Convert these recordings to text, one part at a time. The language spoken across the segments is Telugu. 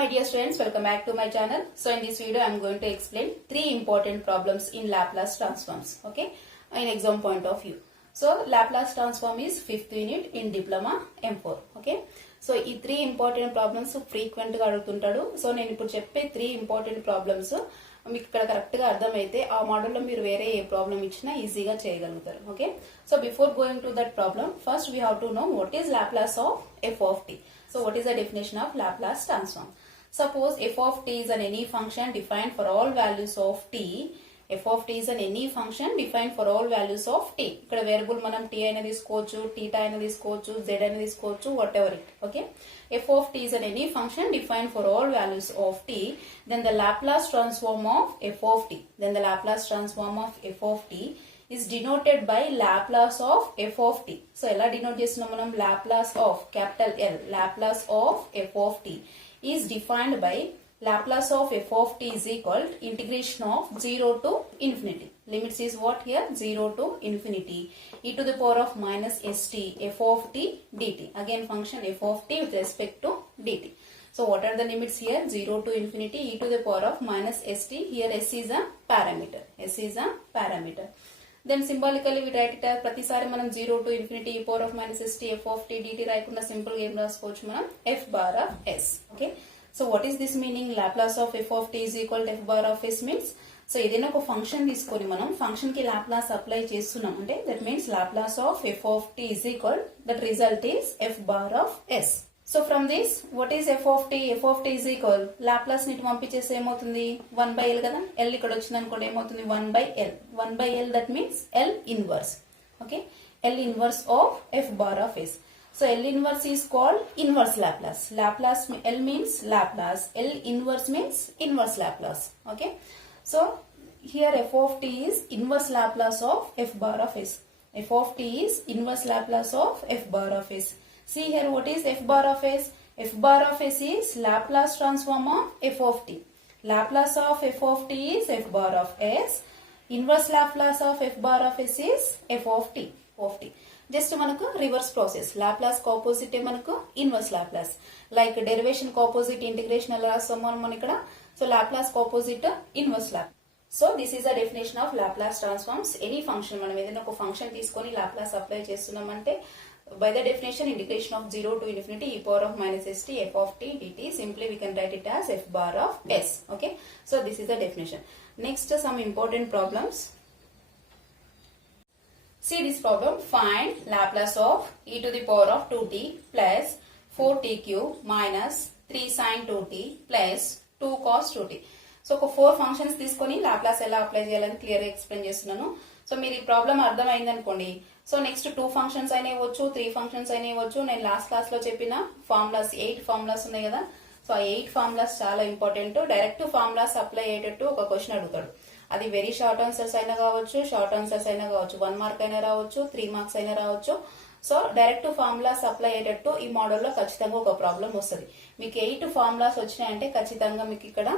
my dear students, welcome back to my channel. So in this video I am going to explain three important problems in Laplace transforms, okay, in exam point of view. So Laplace transform is 5th unit in diploma M4, okay. So ఈ త్రీ ఇంపార్టెంట్ ప్రాబ్లమ్స్ ఫ్రీక్వెంట్ గా అడుగుతుంటాడు. సో నేను ఇప్పుడు చెప్పే త్రీ ఇంపార్టెంట్ ప్రాబ్లమ్స్ మీకు ఇక్కడ కరెక్ట్ గా అర్థమైతే ఆ మోడల్ లో మీరు వేరే ఏ ప్రాబ్లం ఇచ్చినా ఈజీగా చేయగలుగుతారు, okay. So before going to that problem, first we have to know what is Laplace of f of t. So what is the definition of Laplace transform? Suppose f of t is an any function defined for all values of t. f of t is an any function defined for all values of t. ఇక్కడ వేరియబుల్ మనం t అయినా తీసుకోవచ్చు, θ అయినా తీసుకోవచ్చు, z అయినా తీసుకోవచ్చు, whatever it, okay. f of t is an any function defined for all values of t. Then the Laplace transform of f of t. Then the Laplace transform of f of t is denoted by Laplace of f of t. So ela denote chestunnam manam Laplace of capital L, Laplace of f of t is defined by Laplace of f of t is equal to integration of 0 to infinity. Limits is what here? 0 to infinity e to the power of minus st f of t dt. Again function f of t with respect to dt. So what are the limits here? 0 to infinity e to the power of minus st. Here s is a parameter. S is a parameter. Then symbolically we write it as ప్రతిసారి మనం 0 to infinity e power of minus st f of t dt రాయకుండా సింపుల్ గా ఏం రాసుకోవచ్చు మనం f bar of s, okay. So what is this meaning? Laplace of f of t is equal to f bar of s means, so ఏదైనా ఒక ఫంక్షన్ తీసుకొని మనం ఫంక్షన్ కి లాప్లాస్ అప్లై చేస్తున్నాం అంటే that means Laplace of f of t is equal, that result is f bar of s. So from this, what is f of t? f of t is equal, Laplace ని పంపించేస్తే ఏమవుతుంది? 1 by l కదా, l ఇక్కడ వచ్చింది అనుకోండి ఏమవుతుంది? 1 by l. 1 by l, that means l inverse, okay. l inverse of f bar of s. So l inverse is called inverse Laplace. Laplace, l means Laplace, l inverse means inverse Laplace, okay. So here f of t is inverse Laplace of f bar of s. f of t is inverse Laplace of f bar of s. See here, what is f bar of s? f bar of s is Laplace transform of f of t. Laplace of f of t is f bar of s. Inverse Laplace of f bar of s is f of t. Just మనకు రివర్స్ ప్రాసెస్. లాప్లాస్ ఆపోజిట్ మనకు inverse Laplace. Like derivation opposite integration ఎలా రాస్తామో మనం ఇక్కడ. So Laplace opposite inverse Laplace. So this is the definition of Laplace transforms. Any function మనం ఏదైనా ఒక ఫంక్షన్ తీసుకొని లాప్లాస్ అప్లై చేస్తున్నామంటే by the definition integration of 0 to infinity e power of minus st f of t dt, simply we can write it as f bar of s, okay. So this is the definition. Next some important problems. See this problem. Find Laplace of e to the power of 2t plus 4t cube minus 3 sin 2t plus 2 cos 2t. So ఒక 4 ఫంక్షన్స్ తీసుకొని లాప్లాస్ ఎలా అప్లై చేయాలని క్లియర్ గా ఎక్స్ప్లెయిన్ చేస్తున్నాను. సో మీరు ఈ ప్రాబ్లం అర్థమైంది అనుకోండి. సో నెక్స్ట్ 2 ఫంక్షన్స్ అయినా ఇవ్వచ్చు, 3 ఫంక్షన్స్ అయినా ఇవ్వచ్చు. నేను లాస్ట్ క్లాస్ లో చెప్పిన ఫార్ములాస్ 8 ఫార్ములాస్ ఉన్నాయి కదా. సో ఆ 8 ఫార్ములాస్ చాలా ఇంపార్టెంట్. డైరెక్ట్ ఫార్ములాస్ అప్లై అయ్యేటట్టు ఒక క్వశ్చన్ అడుగుతాడు. అది వెరీ షార్ట్ ఆన్సర్స్ అయినా కావచ్చు, షార్ట్ ఆన్సర్స్ అయినా కావచ్చు, 1 మార్క్ అయినా రావచ్చు, 3 మార్క్స్ అయినా రావచ్చు. సో డైరెక్ట్ ఫార్ములాస్ అప్లై అయ్యేటట్టు ఈ మోడల్లో ఖచ్చితంగా ఒక ప్రాబ్లం వస్తుంది. మీకు 8 ఫార్ములాస్ వచ్చినాయంటే ఖచ్చితంగా మీకు ఇక్కడ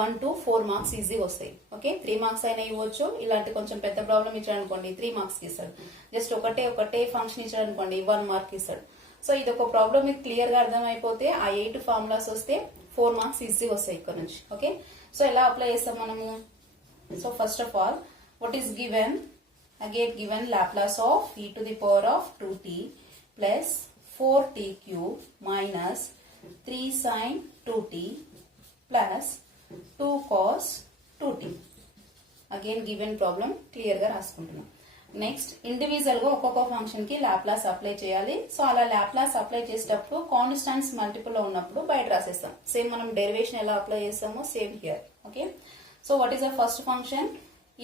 1 to 4 మార్క్స్ ఈజీ వస్తాయి, ఓకే. 3 మార్క్స్ అయినా ఇవ్వచ్చు. ఇలాంటి కొంచెం పెద్ద ప్రాబ్లం ఇచ్చాడు అనుకోండి 3 మార్క్స్ ఇస్తాడు. జస్ట్ ఒకటే ఫంక్షన్ ఇచ్చాడు అనుకోండి 1 మార్క్ ఇస్తాడు. సో ఇది ఒక ప్రాబ్లం మీకు క్లియర్ గా అర్థమైపోతే ఆ 8 ఫార్ములాస్ వస్తే 4 మార్క్స్ ఈజీ వస్తాయి ఇక్కడ నుంచి, ఓకే. సో ఎలా అప్లై చేస్తాం మనము? So first of all, what is given? Again given Laplace of e to the power of 2t plus 4t cube minus 3 sin 2t plus 2 cos 2t. Again given problem clear గా రాసుకుంటున్నాం. నెక్స్ట్ ఇండివిజువల్ గా ఒక్కొక్క ఫంక్షన్ కి లాప్లాస్ అప్లై చేయాలి. సో అలా లాప్లాస్ అప్లై చేసేటప్పుడు కాన్స్టాంట్స్ మల్టిపుల్ లో ఉన్నప్పుడు బయట రాసేస్తాం. సేమ్ మనం డెరివేషన్ ఎలా అప్లై చేస్తామో same here, okay. So what is the first function?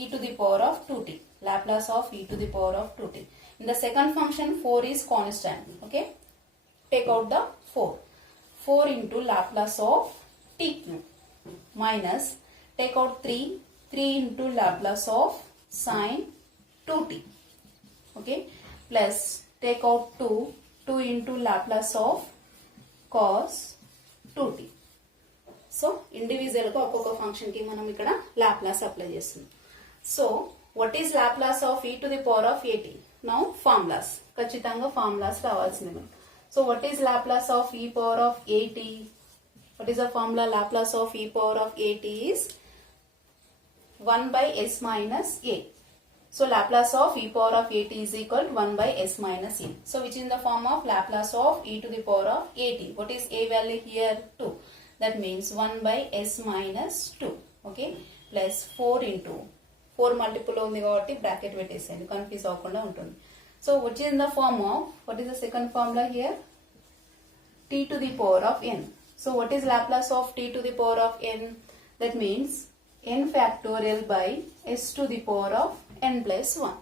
E to the power of 2t. Laplace of e to the power of 2t. In the second function 4 is constant, okay. Take out the 4. 4 into Laplace of t cube minus take out 3. 3 into Laplace of sin 2t, okay. Plus take out 2. 2 into Laplace of cos 2t. So individual గా ఒక్కొక్క ఫంక్షన్ కి మనం ఇక్కడ లాప్లాస్ అప్లై చేస్తున్నాం. So what is Laplace of e to the power of 80? Now formulas, ఖచ్చితంగా ఫార్ములాస్ రావాల్సింది మనం. So what is Laplace of e power of 80? What is the formula? Laplace of e power of at is 1 by s minus a. So Laplace of e power of at is equal to 1 by s minus a. So which is in the form of Laplace of e to the power of at. What is a value here? 2. That means 1 by s minus 2. Okay. Plus 4 into 4 multiple ఉంది కాబట్టి bracket పెట్టేసేయండి, కన్ఫ్యూజ్ అవ్వకుండా ఉంటుంది. So which is in the form of, what is the second formula here? T to the power of n. So what is Laplace of t to the power of n? That means n factorial by s to the power of n plus 1.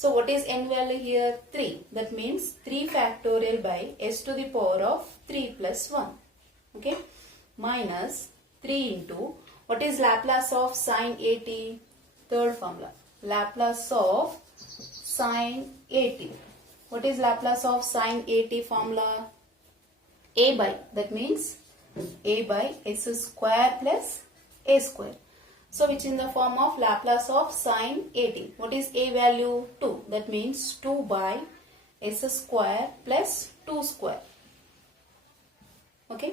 So what is n value here? 3. That means 3 factorial by s to the power of 3 plus 1. Okay. Minus 3 into, what is Laplace of sin at? Third formula. Laplace of sin at. What is Laplace of sin at formula? A by, that means a by s square plus a square. So which in the form of Laplace of sin at. What is a value? 2. That means 2 by s square plus 2 square. Okay.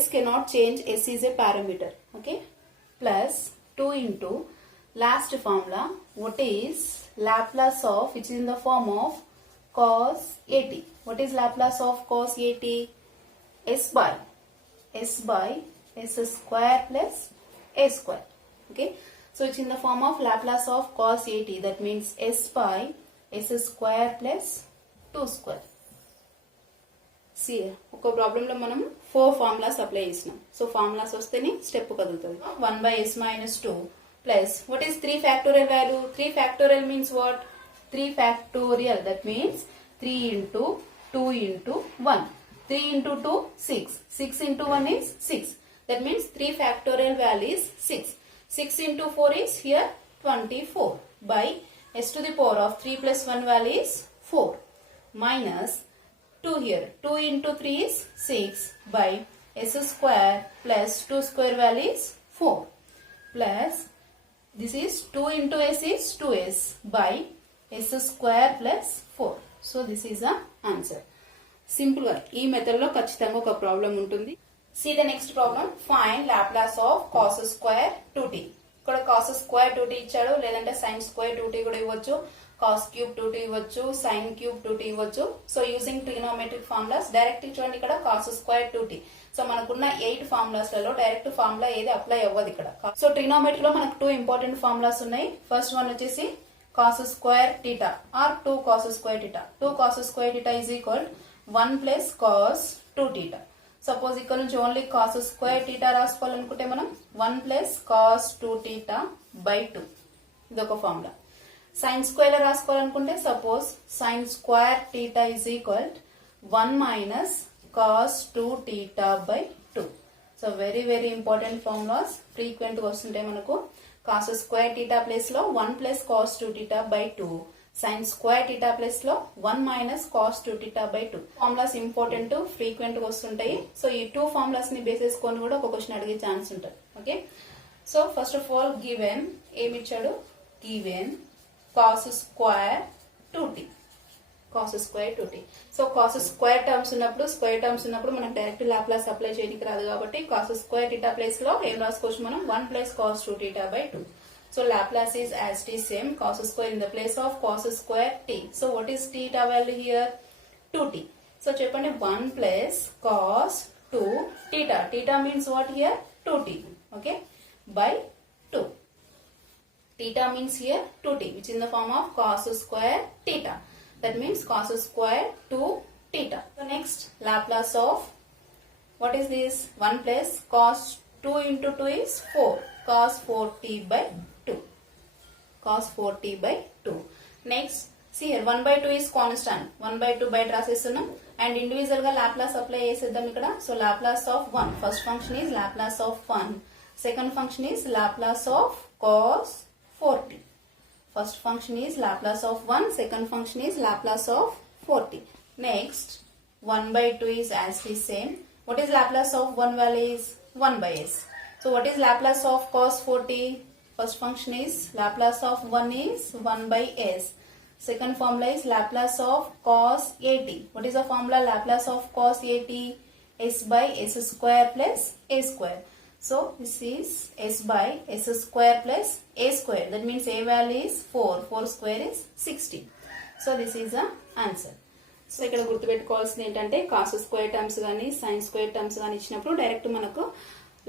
S cannot change, s is a parameter. Okay. Plus 2 into last formula. What is Laplace of, which is in the form of cos at. What is Laplace of cos at? S by s square plus a square. Okay. So it's in the form of Laplace of cos at. That means s by s square plus 2 square. See, ఒక ప్రాబ్లం లో మనం 4 ఫార్ములాస్ అప్లై చేసినాం. సో ఫార్ములాస్ వస్తేనే స్టెప్ కదులుతుంది. 1 by s minus 2 plus, what is 3 factorial value? 3 factorial means what? 3 factorial, that means 3 into 2 into 1. 3 into 2, 6. 6 into 1 is 6. That means 3 factorial value is 6. 6 into 4 is here 24 by s to the power of 3 plus 1 value is 4 minus 2 here. 2 into 3 is 6 by s square plus 2 square value is 4 plus this is 2 into s is 2s by s square plus 4. So this is the answer. Simple గా ఈ మెథడ్ లో ఖచ్చితంగా ఒక ప్రాబ్లం ఉంటుంది. See the next problem. Find Laplace of cos square 2t. ఇక్కడ cos square 2t ఇచ్చాడు, లేదంటే sin square 2t కూడా ఇవ్వచ్చు, cos cube 2t ఇవ్వచ్చు, sin cube 2t ఇవ్వచ్చు. So using trigonometric formulas direct చూడండి ఇక్కడ cos square 2t. సో మనకున్న 8 ఫార్ములాస్ లలో డైరెక్ట్ ఫార్ములా ఏది అప్లై అవ్వదు ఇక్కడ. సో ట్రిగ్నోమెట్రీ లో మనకు 2 ఇంపార్టెంట్ ఫార్ములాస్ ఉన్నాయి. ఫస్ట్ వన్ వచ్చేసి cos square theta or 2 cos square theta. 2 cos square theta is equal 1 plus cos 2 theta. Suppose ఇక్కడ నుంచి ఓన్లీ cos square theta రాసుకోవాలనుకుంటే మనం 1 plus cos 2 theta by 2. ఇదొక ఫార్ములా. sin square రాసుకోవాలనుకుంటే suppose sin square theta is equal 1 minus cos 2 theta by 2. So very important formulas frequent గా వస్తుంటాయి మనకు. cos square theta ప్లేస్ లో 1 plus cos 2 theta by 2, sin square theta place లో 1 minus cos 2 theta by 2. Formulas important frequent గా వస్తుంటాయి. సో ఈ 2 ఫార్ములాస్ ని బేస్ చేసుకొని కూడా ఒక క్వశ్చన్ అడిగే ఛాన్స్ ఉంటుంది. Okay. So first of all given ఏమి ఇచ్చాడు? Given cos square 2t. cos square 2t. So cos square terms ఉన్నప్పుడు, స్క్వేర్ టర్మ్స్ ఉన్నప్పుడు మనం డైరెక్ట్ లాప్లాస్ అప్లై చేయడానికి రాదు కాబట్టి cos square theta ప్లేస్ లో ఏం రాసుకోవచ్చు మనం? 1 plus cos 2 theta by 2. So Laplace is as it is same, cos square in the place of cos square t. So what is theta value here? 2t. So చెప్పండి 1 plus cos 2 theta. Theta means what here? 2t. Okay. By 2. Theta means here 2t, which is in the form of cos square theta. That means cos square 2 theta. So next, Laplace of, what is this? 1 plus cos 2 into 2 is 4. Cos 4t by 2. Cos 4t by 2. Next, see here 1 by 2 is constant. 1 by 2 by రాసేస్తున్నాం. And individual గా Laplace apply చేసేద్దాం ఇక్కడ. So Laplace of 1. First function is Laplace of 1. Second function is Laplace of cos 4t. First function is Laplace of 1. Second function is Laplace of 4t. Next, 1 by 2 is as the same. What is Laplace of 1 value is 1 by s. So what is Laplace of cos 4t? First function is Laplace of 1 is 1 by s. Second formula is Laplace of cos at. What is the formula? Laplace of cos at s by s square plus a square. So this is s by s square plus a square. That means a value is 4. 4 square is 16. So this is the answer. So ఇక్కడ గుర్తుపెట్టుకోవాల్సింది ఏంటంటే కాస్ స్క్వేర్ టర్మ్స్ కానీ సైన్ స్క్వేర్ టర్మ్స్ కానీ ఇచ్చినప్పుడు డైరెక్ట్ మనకు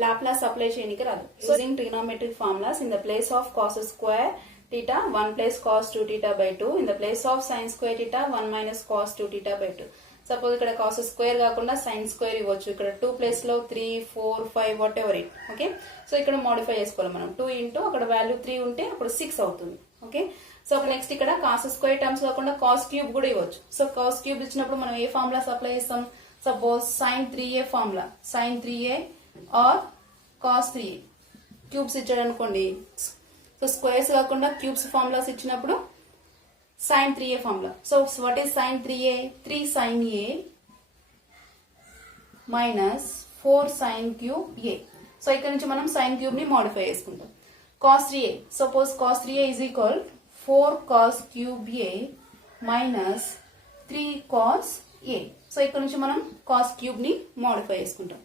లాప్లాస్ అప్లై చేయడానికి రాదు. Using trigonometric formulas in the place of cos square theta 1 plus cos 2 theta by 2 in the place of sin square theta 1 minus cos 2 theta by 2. Suppose ఇక్కడ కాస్ స్క్వేర్ కాకుండా సైన్ స్క్వేర్ ఇవ్వచ్చు. ఇక్కడ 2 ప్లేస్ లో 3 4 5 what ever it. Okay, so ఇక్కడ మోడిఫై చేసుకోవాలి మనం. 2 ఇంటూ అక్కడ వాల్యూ 3 ఉంటే అప్పుడు 6 అవుతుంది. ఓకే, సో నెక్స్ట్ ఇక్కడ కాస్ స్క్వేర్ టర్మ్స్ కాకుండా కాస్ క్యూబ్ కూడా ఇవ్వచ్చు. సో కాస్ క్యూబ్ ఇచ్చినప్పుడు మనం ఏ ఫార్ములాస్ అప్లై చేస్తాం? Suppose sine 3a formula, sine 3a or cos 3a. Cubes ఇచ్చాడు అనుకోండి, సో స్క్వేర్స్ కాకుండా క్యూబ్స్ ఫార్ములాస్ ఇచ్చినప్పుడు sin 3a formula. So what is sin 3a? 3 sin a minus 4 sin cube a. So ఇక్కడ నుంచి మనం sin క్యూబ్ ని మోడిఫై చేసుకుంటాం. cos 3a, suppose cos 3a is equal 4 cos cube a minus 3 cos a. So ఇక్కడ నుంచి మనం cos క్యూబ్ ని మోడిఫై చేసుకుంటాం.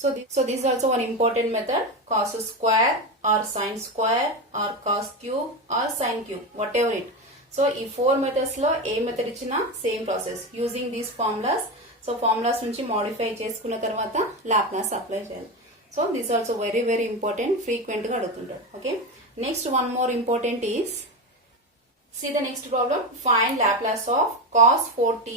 So this is also one important method, cos square or sin square or cos cube or sin cube, whatever it. So ఈ 4 methods లో ఏ మెథడ్ ఇచ్చినా same process using these formulas. So formulas నుంచి మోడిఫై చేసుకున్న తర్వాత లాప్లాస్ అప్లై చేయాలి. So this also very very important, frequent గా అడుగుతుంటారు. Okay, next one more important is see the next problem, find Laplace of cos 4t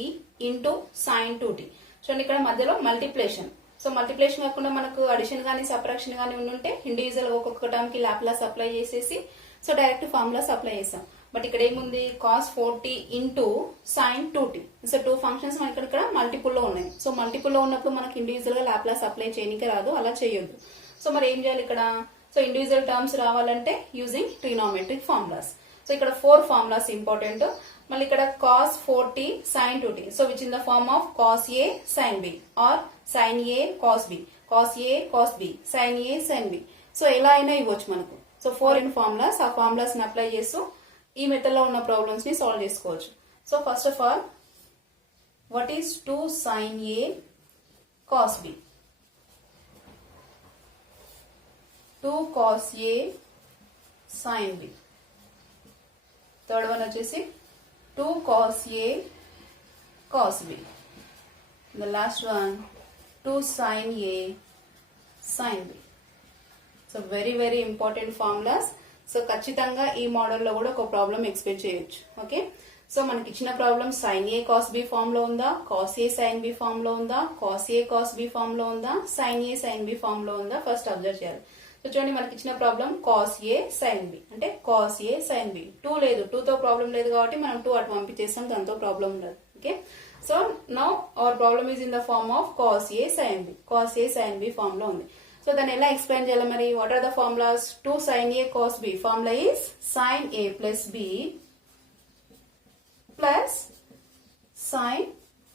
into sin 2t. చూడండి ఇక్కడ మధ్యలో మల్టిప్లికేషన్. సో మల్టిప్లికేషన్ కాకుండా మనకు అడిషన్ కానీ సబ్ట్రాక్షన్ కానీ ఉంటే ఇండివిజువల్ ఒక్కొక్క టర్మ్ కి లాప్లాస్ అప్లై చేసేసి సో డైరెక్ట్ ఫార్ములాస్ అప్లై చేస్తాం. బట్ ఇక్కడ ఏముంది? cos 4t into sin 2t. So 2 functions మనకి ఇక్కడ మల్టిపుల్ లో ఉన్నాయి. సో మల్టిపుల్ లో ఉన్నప్పుడు మనకి ఇండివిజువల్ గా లాప్లాస్ అప్లై చేయడానికి రాదు, అలా చేయొద్దు. సో మరి ఏం చేయాలి ఇక్కడ? సో ఇండివిజువల్ టర్మ్స్ రావాలంటే యూజింగ్ ట్రిగ్నోమెట్రిక్ ఫార్ములాస్. సో ఇక్కడ 4 ఫార్ములాస్ ఇంపార్టెంట్. మళ్ళీ ఇక్కడ cos 4t sin 2t. So which in the form of cos a sin b or sin a cos b, cos a cos b, sin a sin b. So ఎలా అయినా ఇవ్వచ్చు మనకు. సో 4 ఇన్ ఫార్ములాస్, ఆ ఫార్ములాస్ ని అప్లై చేస్తూ ఈ మెథడ్ లో ఉన్న ప్రాబ్లమ్స్ ని సాల్వ్ చేసుకోవచ్చు. So first of all, what is 2 sin a cos b? 2 cos a sin b. Third one వచ్చేసి 2 cos a cos b. The last one 2 sin a sin b. So very very important formulas. So ఖచ్చితంగా ఈ మోడల్లో కూడా ఒక ప్రాబ్లం ఎక్స్పెక్ట్ చేయొచ్చు. ఓకే, సో మనకి ఇచ్చిన problem sin a cos b form లో ఉందా, cos a sin b form లో ఉందా, cos a cos b form లో ఉందా, sin a sin b form లో ఉందా, ఫస్ట్ అబ్జర్వ్ చేయాలి. సో చూడండి మనకి ఇచ్చిన problem cos a sin b అంటే cos a sin b. 2 లేదు, 2 తో ప్రాబ్లం లేదు కాబట్టి మనం 2 అటు పంపించేస్తాం, దాంతో ప్రాబ్లం ఉండదు. Okay, so now our problem is in the form of cos a sin b. cos a sin b form లో ఉంది. సో దాన్ని ఎలా ఎక్స్ప్లెయిన్ చేయాలి మరి? What are the formulas? 2 sin a cos b formula is sin a plus b plus sin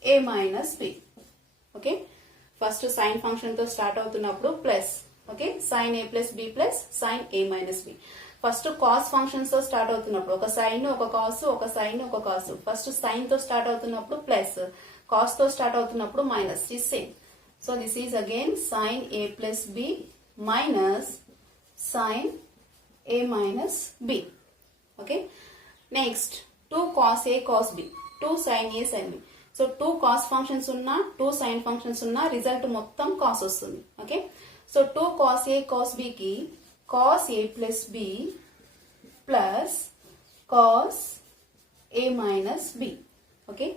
a minus b. Okay, first sine function తో స్టార్ట్ అవుతున్నప్పుడు plus. Okay, sin a plus b plus sin a minus b. First cos functions తో స్టార్ట్ అవుతున్నప్పుడు ఒక సైన్ ఒక కాస్, ఒక సైన్ ఒక కాస్. ఫస్ట్ సైన్ తో స్టార్ట్ అవుతున్నప్పుడు ప్లస్, కాస్ తో స్టార్ట్ అవుతున్నప్పుడు minus. Is same. So this is again sin a plus b minus sin a minus b. Okay, next 2 cos a cos b, 2 sin a sin b. So 2 cos functions ఉన్నా 2 సైన్ ఫంక్షన్స్ ఉన్నా రిజల్ట్ మొత్తం కాస్ వస్తుంది. Okay, so 2 cos a cos b కి cos a plus b plus cos a minus b. Okay,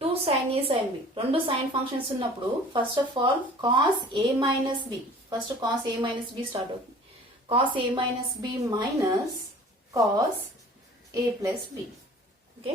2 sin a sin b, రెండు సైన్ ఫంక్షన్స్ ఉన్నప్పుడు first of all cos a minus b, first cos a minus b start అవుతుంది. cos a minus b minus cos a plus b. Okay,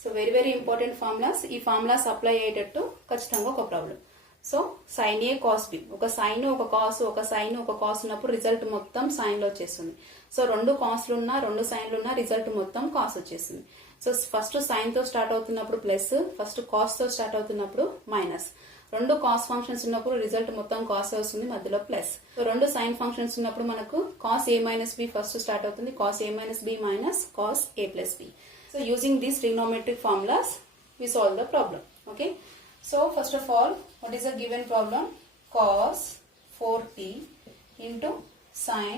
so very very important formulas. ఈ ఫార్ములాస్ అప్లై అయ్యేటట్టు ఖచ్చితంగా ఒక problem. So sin a cos b, ఒక సైన్ ఒక కాస్, ఒక సైన్ ఒక కాస్ ఉన్నప్పుడు రిజల్ట్ మొత్తం సైన్ లో వచ్చేస్తుంది. సో రెండు కాస్లు ఉన్నా రెండు సైన్లు ఉన్నా రిజల్ట్ మొత్తం కాస్ వచ్చేస్తుంది. సో ఫస్ట్ సైన్ తో స్టార్ట్ అవుతున్నప్పుడు ప్లస్, ఫస్ట్ కాస్ తో స్టార్ట్ అవుతున్నప్పుడు మైనస్. రెండు కాస్ ఫంక్షన్స్ ఉన్నప్పుడు రిజల్ట్ మొత్తం కాస్ వస్తుంది, మధ్యలో ప్లస్. సో రెండు సైన్ ఫంక్షన్స్ ఉన్నప్పుడు మనకు cos a minus b first start అవుతుంది, cos a minus b minus cos a plus b. So using these trigonometric formulas we solve the problem. Okay, So first of all, what is the given problem? Cos 4t into sin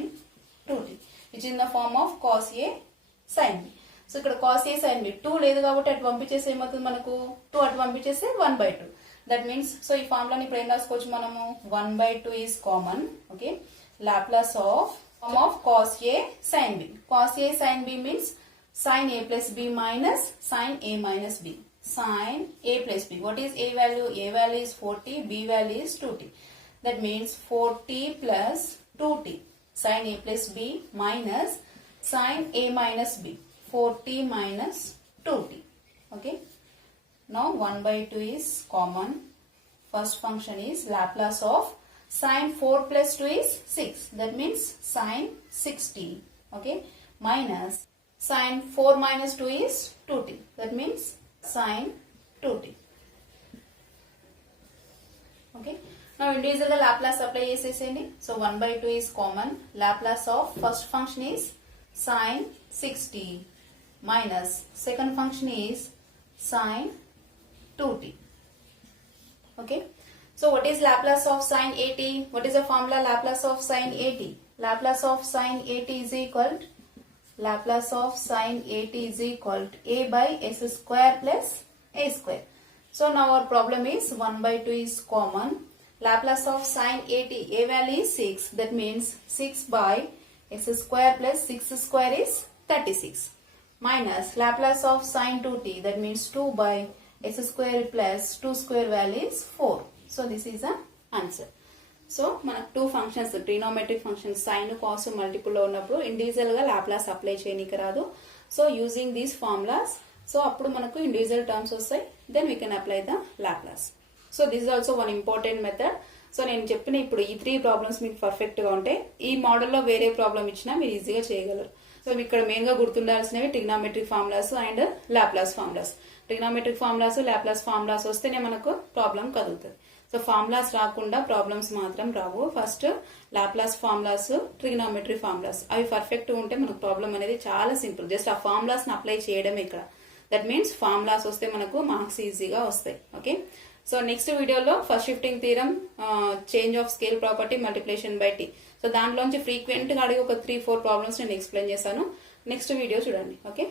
2t, which is in the form of cos a sin b. So ఇక్కడ cos a sin b 2 లేదు కాబట్టి అటు పంపించేస్తే ఏమవుతుంది మనకు 2 అటు పంపించేస్తే 1/2. దట్ మీన్స్ సో ఈ ఫార్ములాని ఇప్పుడు ఏం రాసుకోవచ్చు మనము 1/2 is common. Okay, Laplace of cos a sin b. Cos a sin b means sin a plus b minus sin a minus b. Sin a plus b. What is a value? A value is 4t, b value is 2t. That means 4t plus 2t. Sin a plus b minus sin a minus b. 4t minus 2t. Okay. Now 1/2 is common. First function is Laplace of sin 4 plus 2 is 6. That means sin 6t. Okay. Minus sin 4 minus 2 is 2t. That means sin 2t. Okay. Now individual Laplace apply చేసేసేయండి. So 1/2 is common. Laplace of first function is sin 6t minus second function is sin 2t. Okay. So what is Laplace of sin 8t? What is the formula Laplace of sin 8t? Laplace of sin 8t is equal to Laplace of sin 8t is equal to a by s square plus a square. So now our problem is 1/2 is common. Laplace of sin 8t, a value is 6. That means 6 by s square plus 6 square is 36. Minus Laplace of sin 2t, that means 2 by s square plus 2 square value is 4. So this is the answer. So మనకు 2 functions trigonometric functions sine cos multiple లో ఉన్నప్పుడు ఇండివిజువల్ గా లాప్లాస్ అప్లై చేయనీకి రాదు. So using these formulas so అప్పుడు మనకు ఇండివిజువల్ టర్మ్స్ వస్తాయి. Then we can apply the Laplace. So this is also one important method. So నేను చెప్పిన ఇప్పుడు ఈ 3 ప్రాబ్లమ్స్ మీకు పర్ఫెక్ట్ గా ఉంటే ఈ మోడల్లో వేరే ప్రాబ్లం ఇచ్చినా మీరు ఈజీగా చేయగలరు. సో ఇక్కడ మెయిన్ గా గుర్తుండాల్సినవి trigonometric formulas and Laplace formulas. Trigonometric formulas Laplace formulas వస్తేనే మనకు ప్రాబ్లం కదులుతుంది. సో ఫార్ములాస్ రాకుండా ప్రాబ్లమ్స్ మాత్రం రావు. First Laplace formulas, trigonometry formulas అవి పర్ఫెక్ట్ ఉంటే మనకు ప్రాబ్లం అనేది చాలా సింపుల్. జస్ట్ ఆ ఫార్ములాస్ ని అప్లై చేయడమే ఇక్కడ. దట్ మీన్స్ ఫార్ములాస్ వస్తే మనకు మార్క్స్ ఈజీగా వస్తాయి. ఓకే. సో నెక్స్ట్ వీడియోలో first shifting theorem, change of scale property, multiplication by T. So దాంట్లోంచి ఫ్రీక్వెంట్ గా అడిగి ఒక 3-4 ప్రాబ్లమ్స్ నేను ఎక్స్ప్లెయిన్ చేశాను. నెక్స్ట్ వీడియో చూడండి. ఓకే.